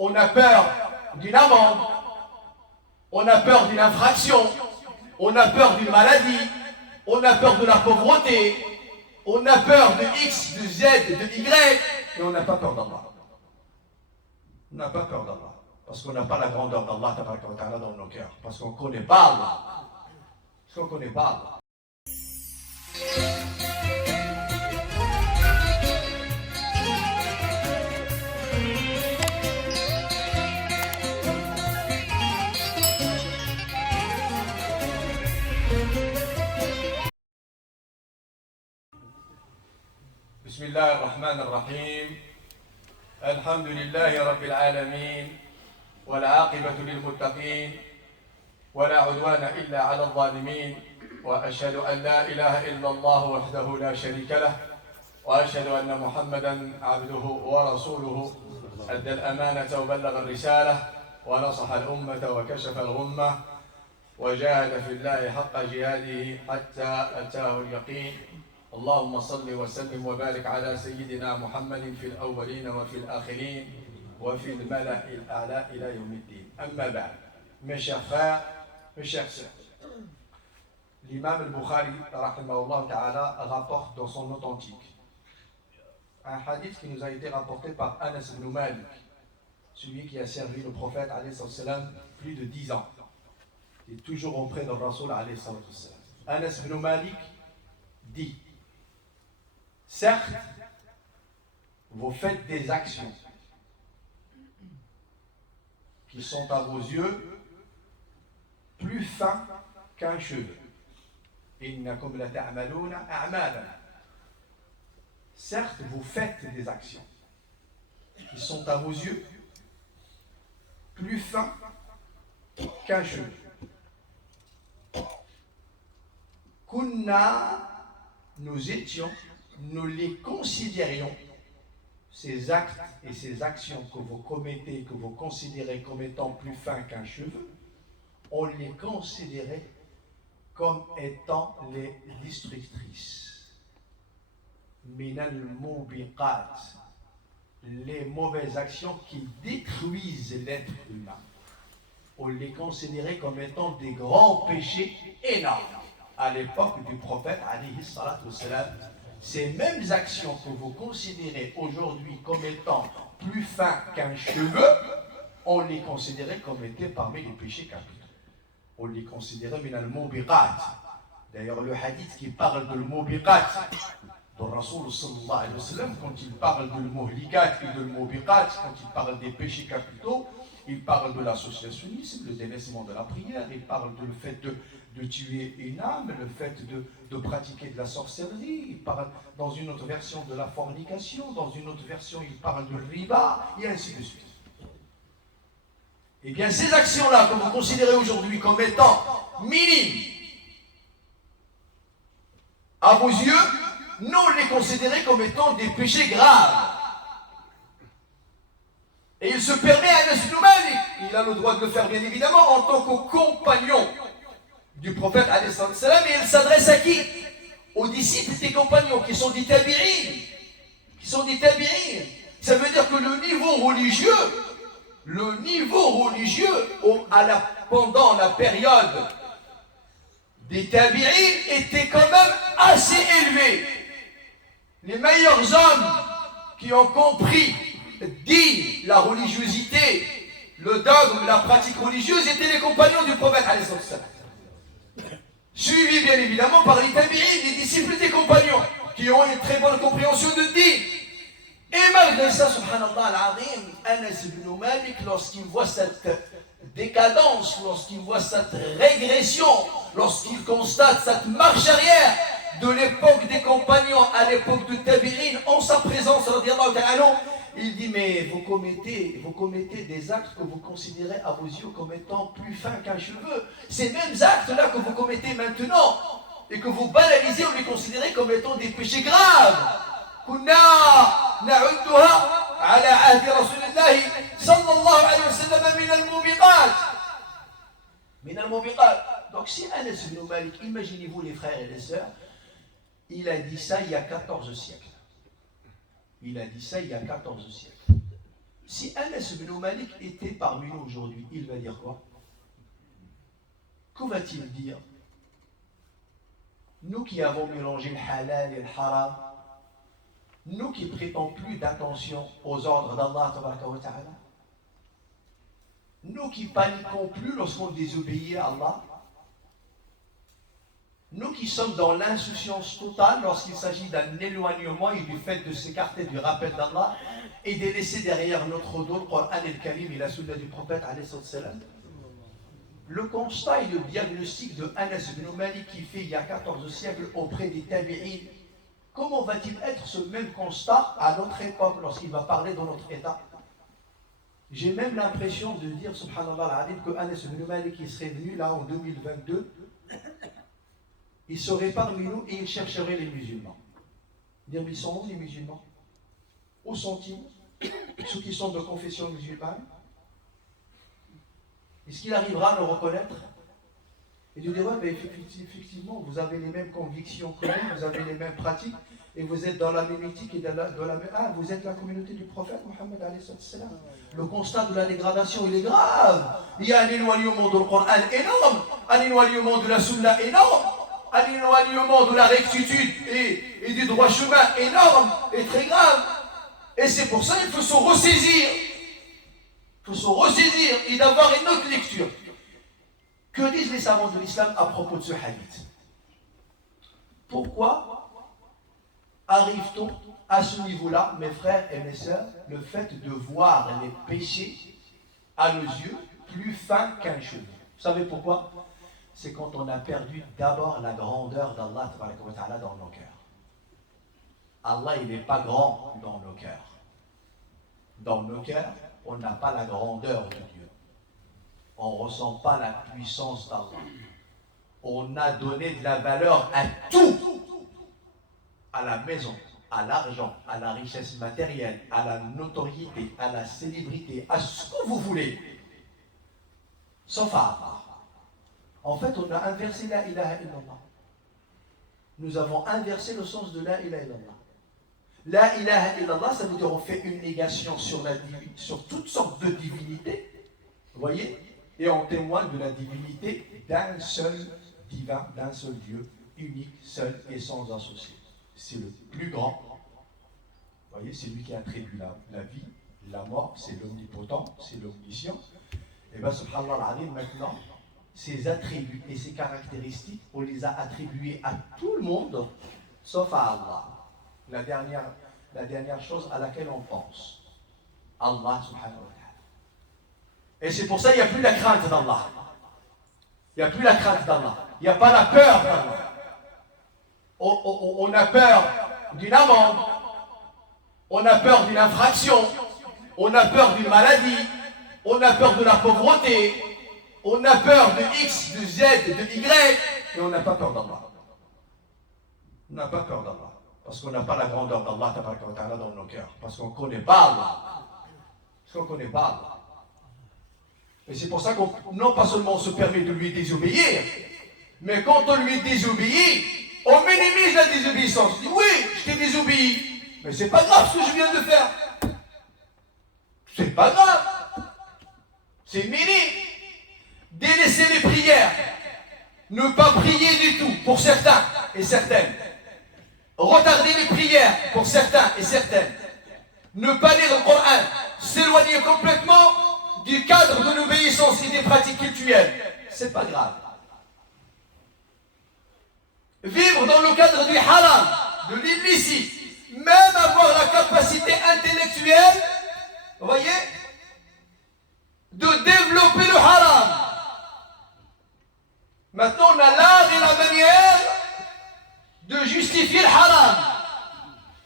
On a peur d'une amende, on a peur d'une infraction, on a peur d'une maladie, on a peur de la pauvreté, on a peur de X, de Z, de Y, et on n'a pas peur d'Allah. On n'a pas peur d'Allah, parce qu'on n'a pas la grandeur d'Allah dans nos cœurs, parce qu'on ne connaît pas Allah. Parce qu'on ne connaît pas Allah. بسم الله الرحمن الرحيم الحمد لله رب العالمين والعاقبة للمتقين ولا عدوان إلا على الظالمين وأشهد أن لا إله إلا الله وحده لا شريك له وأشهد أن محمدا عبده ورسوله أدى الأمانة وبلغ الرسالة ونصح الأمة وكشف الغمة وجاهد في الله حق جهاده حتى أتاه اليقين اللهم صل وسلم وبارك على سيدنا محمد في الأولين وفي الآخرين وفي الملأ الأعلى إلى يوم الدين. أما بعد, mes chers frères, mes chers sœurs, l'imam al-Bukhari rahimahullah ta'ala rapporte dans son authentique un hadith qui nous a été rapporté par Anas ibn Malik, celui qui a servi le prophète alayhi salam plus de 10 ans. Il est toujours auprès de Rasoul alayhi salam. Anas ibn Malik dit: certes, vous faites des actions qui sont à vos yeux plus fins qu'un cheveu. Innakum la ta'maluna a'malan. Certes, vous faites des actions qui sont à vos yeux plus fins qu'un cheveu. Kunna, nous étions, nous les considérions, ces actes et ces actions que vous commettez, que vous considérez comme étant plus fins qu'un cheveu, on les considérait comme étant les destructrices. Minal mubiqat, les mauvaises actions qui détruisent l'être humain. On les considérait comme étant des grands péchés énormes. À l'époque du prophète, alayhi salatu wassalam, ces mêmes actions que vous considérez aujourd'hui comme étant plus fins qu'un cheveu, on les considérait comme étant parmi les péchés capitaux. On les considérait minal mubiqat. D'ailleurs, le hadith qui parle de l'mubiqat, de Rasoul sallallahu alayhi wa sallam, quand il parle de l'muhlikat et de l'mubiqat, quand il parle des péchés capitaux, il parle de l'associationnisme, le délaissement de la prière, il parle de le fait de tuer une âme, le fait de pratiquer de la sorcellerie, il parle dans une autre version de la fornication, dans une autre version il parle de riba, et ainsi de suite. Eh bien ces actions-là que vous considérez aujourd'hui comme étant minimes à vos yeux, nous on les considérait comme étant des péchés graves. Et il se permet à Anas ibn Malik, il a le droit de le faire bien évidemment en tant que compagnon du prophète alayhi salam, et il s'adresse à qui? Aux disciples des compagnons qui sont des tabi'in. Ça veut dire que le niveau religieux pendant la période des tabi'in était quand même assez élevé. Les meilleurs hommes qui ont compris la religiosité, le dogme, la pratique religieuse étaient les compagnons du prophète alayhi salam, suivis bien évidemment par les tabi'in, les disciples des compagnons qui ont une très bonne compréhension de din. Et malgré ça, subhanallah al-azim, Anas ibn Malik, lorsqu'il voit cette décadence, lorsqu'il voit cette régression, lorsqu'il constate cette marche arrière de l'époque des compagnons à l'époque de tabi'in, en sa présence, radiyallahu ta'ala, il dit: mais vous commettez des actes que vous considérez à vos yeux comme étant plus fins qu'un cheveu. Ces mêmes actes-là que vous commettez maintenant et que vous banalisez, on les considérez comme étant des péchés graves. Kunna na'udduha ala ahdi Rasulillahi sallallahu alayhi wa sallam min al-mubiqat. Donc si Anas ibn Malik, imaginez-vous les frères et les sœurs, il a dit ça il y a 14 siècles. Il a dit ça il y a 14 siècles. Si Anas ibn Malik était parmi nous aujourd'hui, il va dire quoi? Que va-t-il dire? Nous qui avons mélangé le halal et le haram, nous qui prêtons plus d'attention aux ordres d'Allah, nous qui paniquons plus lorsqu'on désobéit à Allah, nous qui sommes dans l'insouciance totale lorsqu'il s'agit d'un éloignement et du fait de s'écarter du rappel d'Allah et de laisser derrière notre dos le Coran et le Karim et la Sunna du prophète alayhi salam. Le constat et le diagnostic de Anas ibn Malik qui fait il y a 14 siècles auprès des tabi'in, comment va-t-il être ce même constat à notre époque lorsqu'il va parler de notre état? J'ai même l'impression de dire, subhanallah al-alim, que Anas ibn Malik qui serait venu là en 2022, il serait parmi nous et il chercherait les musulmans. Dire, mais ils sont où les musulmans? Où sont-ils? Ceux qui sont de confession musulmane? Est-ce qu'il arrivera à le reconnaître? Et de dire, ouais, mais effectivement, vous avez les mêmes convictions que nous, vous avez les mêmes pratiques, et vous êtes dans la même éthique et ah, vous êtes la communauté du prophète Mohammed alayhi salam. Le constat de la dégradation, il est grave. Il y a un éloignement du Coran énorme, un éloignement de la Sunna énorme, un éloignement de la rectitude et du droit chemin énorme et très grave. Et c'est pour ça qu'il faut se ressaisir. Il faut se ressaisir et d'avoir une autre lecture. Que disent les savants de l'islam à propos de ce hadith? Pourquoi arrive-t-on à ce niveau-là, mes frères et mes sœurs, le fait de voir les péchés à nos yeux plus fins qu'un cheveu? Vous savez pourquoi? C'est quand on a perdu d'abord la grandeur d'Allah dans nos cœurs. Allah, il n'est pas grand dans nos cœurs. Dans nos cœurs, on n'a pas la grandeur de Dieu. On ne ressent pas la puissance d'Allah. On a donné de la valeur à tout. À la maison, à l'argent, à la richesse matérielle, à la notoriété, à la célébrité, à ce que vous voulez. Sauf à Allah. En fait, on a inversé la ilaha illallah. Nous avons inversé le sens de la ilaha illallah. La ilaha illallah, ça veut dire on fait une négation sur toutes sortes de divinités. Vous voyez? Et on témoigne de la divinité d'un seul divin, d'un seul Dieu, unique, seul et sans associé. C'est le plus grand. Vous voyez, c'est lui qui attribue la vie, la mort, c'est l'omnipotent, c'est l'omniscient. Et bien, subhanallah al-alim, maintenant, ces attributs et ces caractéristiques, on les a attribués à tout le monde, sauf à Allah. La dernière chose à laquelle on pense. Allah subhanahu wa ta'ala. Et c'est pour ça qu'il n'y a plus la crainte d'Allah. Il n'y a plus la crainte d'Allah. Il n'y a pas la peur d'Allah. On a peur d'une amende. On a peur d'une infraction. On a peur d'une maladie. On a peur de la pauvreté. On a peur de X, de Z, de Y. Et on n'a pas peur d'Allah. On n'a pas peur d'Allah. Parce qu'on n'a pas la grandeur d'Allah dans nos cœurs. Parce qu'on ne connaît pas Allah. Parce qu'on ne connaît pas Allah. Et c'est pour ça qu'on, non pas seulement on se permet de lui désobéir, mais quand on lui désobéit, on minimise la désobéissance. On dit oui, je t'ai désobéi, mais c'est pas grave ce que je viens de faire. C'est pas grave. C'est minime. Délaisser les prières. Ne pas prier du tout pour certains et certaines. Retarder les prières pour certains et certaines. Ne pas lire le Coran. S'éloigner complètement du cadre de l'obéissance et des pratiques cultuelles. C'est pas grave. Vivre dans le cadre du haram, de l'illicite, même avoir la capacité intellectuelle, vous voyez, de développer le haram. Maintenant, on a l'art et la manière de justifier le haram.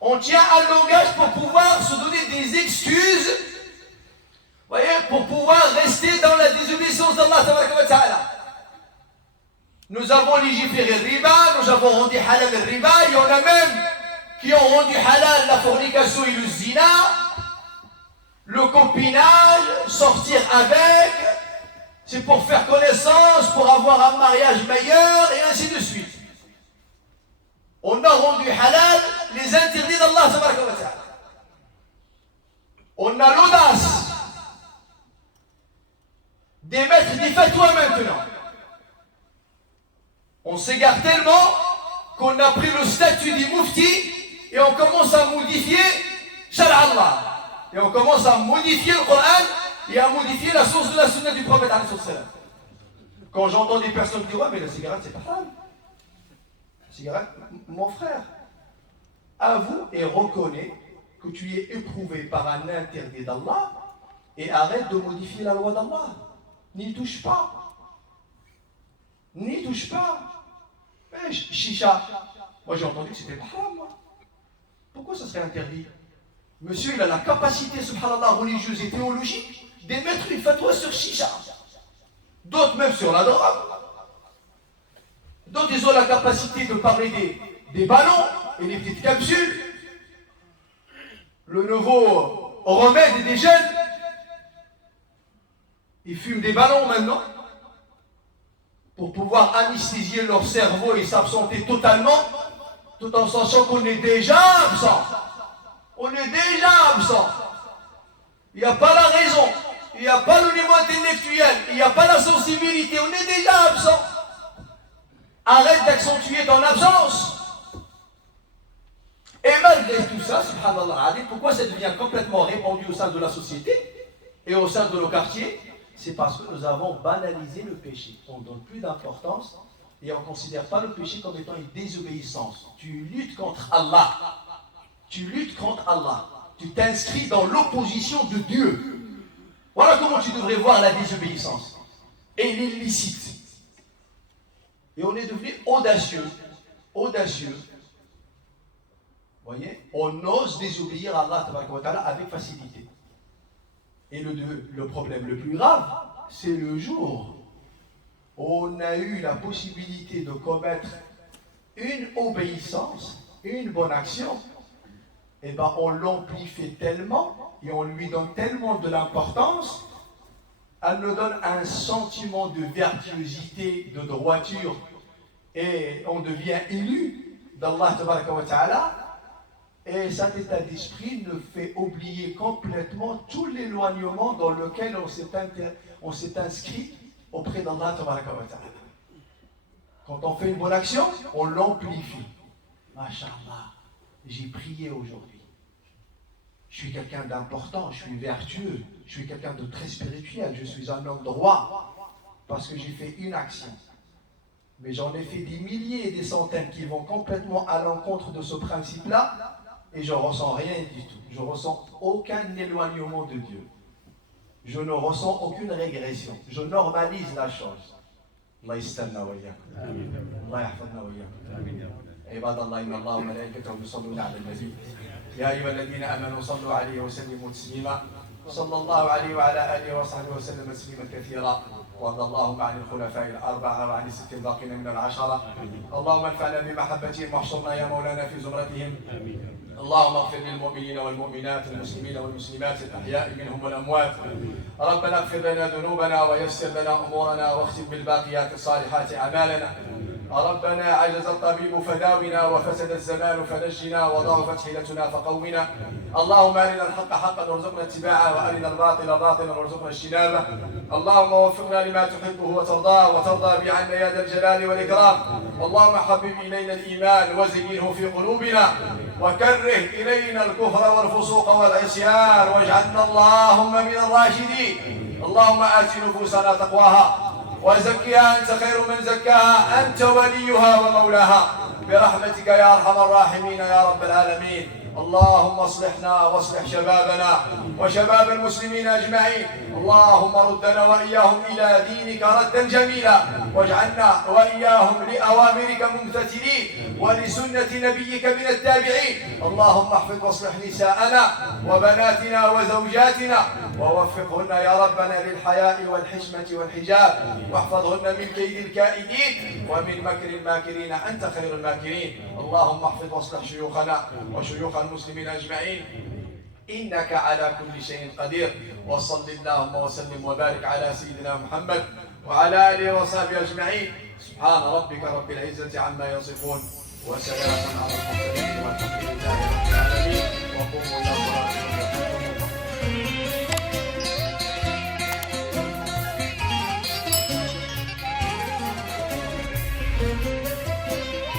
On tient un langage pour pouvoir se donner des excuses, vous voyez, pour pouvoir rester dans la désobéissance d'Allah. Nous avons légiféré le riba, nous avons rendu halal le riba, il y en a même qui ont rendu halal la fornication et le zina, le copinage, sortir avec, c'est pour faire connaissance, pour avoir un mariage meilleur, et ainsi de suite. On a rendu halal les interdits d'Allah. On a l'audace d'émettre des fatwas maintenant. On s'égare tellement qu'on a pris le statut du mufti et on commence à modifier Shara Allah. Et on commence à modifier le Coran et à modifier la source de la sunna du prophète. Quand j'entends des personnes dire ouais, mais la cigarette c'est pas grave. La cigarette, mon frère, avoue et reconnais que tu es éprouvé par un interdit d'Allah et arrête de modifier la loi d'Allah. N'y touche pas. N'y touche pas. Eh, chicha. Moi j'ai entendu que c'était pas haram, moi. Pourquoi ça serait interdit? Monsieur, il a la capacité, subhanallah, religieuse et théologique d'émettre une fatwa sur chicha. D'autres même sur la drogue. D'autres, ils ont la capacité de parler des ballons et des petites capsules. Le nouveau remède des jeunes. Ils fument des ballons maintenant pour pouvoir anesthésier leur cerveau et s'absenter totalement, tout en sachant qu'on est déjà absent. On est déjà absent. Il n'y a pas la raison, il n'y a pas le niveau intellectuel, il n'y a pas la sensibilité, on est déjà absent. Arrête d'accentuer ton absence. Et malgré tout ça, subhanallah, pourquoi ça devient complètement répandu au sein de la société et au sein de nos quartiers? C'est parce que nous avons banalisé le péché. On ne donne plus d'importance et on ne considère pas le péché comme étant une désobéissance. Tu luttes contre Allah. Tu luttes contre Allah. Tu t'inscris dans l'opposition de Dieu. Voilà comment tu devrais voir la désobéissance et l'illicite. Et on est devenu audacieux. Audacieux. Vous voyez? On ose désobéir à Allah avec facilité. Et le problème le plus grave, c'est le jour où on a eu la possibilité de commettre une obéissance, une bonne action, et bien on l'amplifie tellement et on lui donne tellement de l'importance, elle nous donne un sentiment de vertuosité, de droiture, et on devient élu d'Allah Ta'ala. Et cet état d'esprit nous fait oublier complètement tout l'éloignement dans lequel on s'est inscrit auprès d'Allah. Quand on fait une bonne action, on l'amplifie. Masha'Allah, j'ai prié aujourd'hui. Je suis quelqu'un d'important, je suis vertueux, je suis quelqu'un de très spirituel, je suis un homme droit parce que j'ai fait une action. Mais j'en ai fait des milliers et des centaines qui vont complètement à l'encontre de ce principe-là. Et je ne ressens rien du tout. Je ne ressens aucun éloignement de Dieu. Je ne ressens aucune régression. Je normalise la chose. Allah yastanna wa iyyakum. Allah yahfadna wa iyyakum. عباد الله إن الله وملائكته يصلون على النبي يا أيها الذين آمنوا صلوا عليه وسلموا تسليما صلى الله عليه وعلى آله وصحبه وسلم تسليما كثيرا وارض اللهم عن الخلفاء الأربعة وعن الست الباقين من العشرة اللهم انفعنا بمحبتهم واحشرنا يا مولانا في زمرتهم اللهم اغفر للمؤمنين والمؤمنات المسلمين والمسلمات الأحياء منهم والأموات ربنا اغفر لنا ذنوبنا ويسر لنا أمورنا واختم بالباقيات الصالحات أعمالنا ربنا عجز الطبيب فداونا وفسد الزمان فنجنا وضعفت حيلتنا فقومنا اللهم أرنا الحق حقا وارزقنا اتباعه وأرنا الباطل باطلا وارزقنا اجتنابه اللهم وفقنا لما تحبه وترضاه وترضى بعنا يا ذا الجلال والإكرام اللهم حبب إلينا الإيمان وزينه في قلوبنا وكره إلينا الكفر والفسوق والعصيان واجعلنا اللهم من الراشدين اللهم آت نفوسنا تقواها وزكها أنت خير من زكاها أنت وليها ومولاها برحمتك يا أرحم الراحمين يا رب العالمين اللهم اصلحنا واصلح شبابنا وشباب المسلمين أجمعين اللهم ردنا وإياهم إلى دينك ردا جميلا واجعلنا وإياهم لأوامرك ممتثلين ولسنة نبيك من التابعين اللهم احفظ واصلح نساءنا وبناتنا وزوجاتنا ووفقهن يا ربنا للحياء والحشمة والحجاب واحفظهن من كيد الكائدين ومن مكر الماكرين أنت خير الماكرين اللهم احفظ واصلح شيوخنا وشيوخ المسلمين أجمعين إنك على كل شيء قدير وصل اللهم وسلم وبارك على سيدنا محمد وعلى آله وصحبه أجمعين سبحان ربك رب العزة عما يصفون وسلام على المرسلين والحمد لله رب العالمين وقوموا إلى الصلاة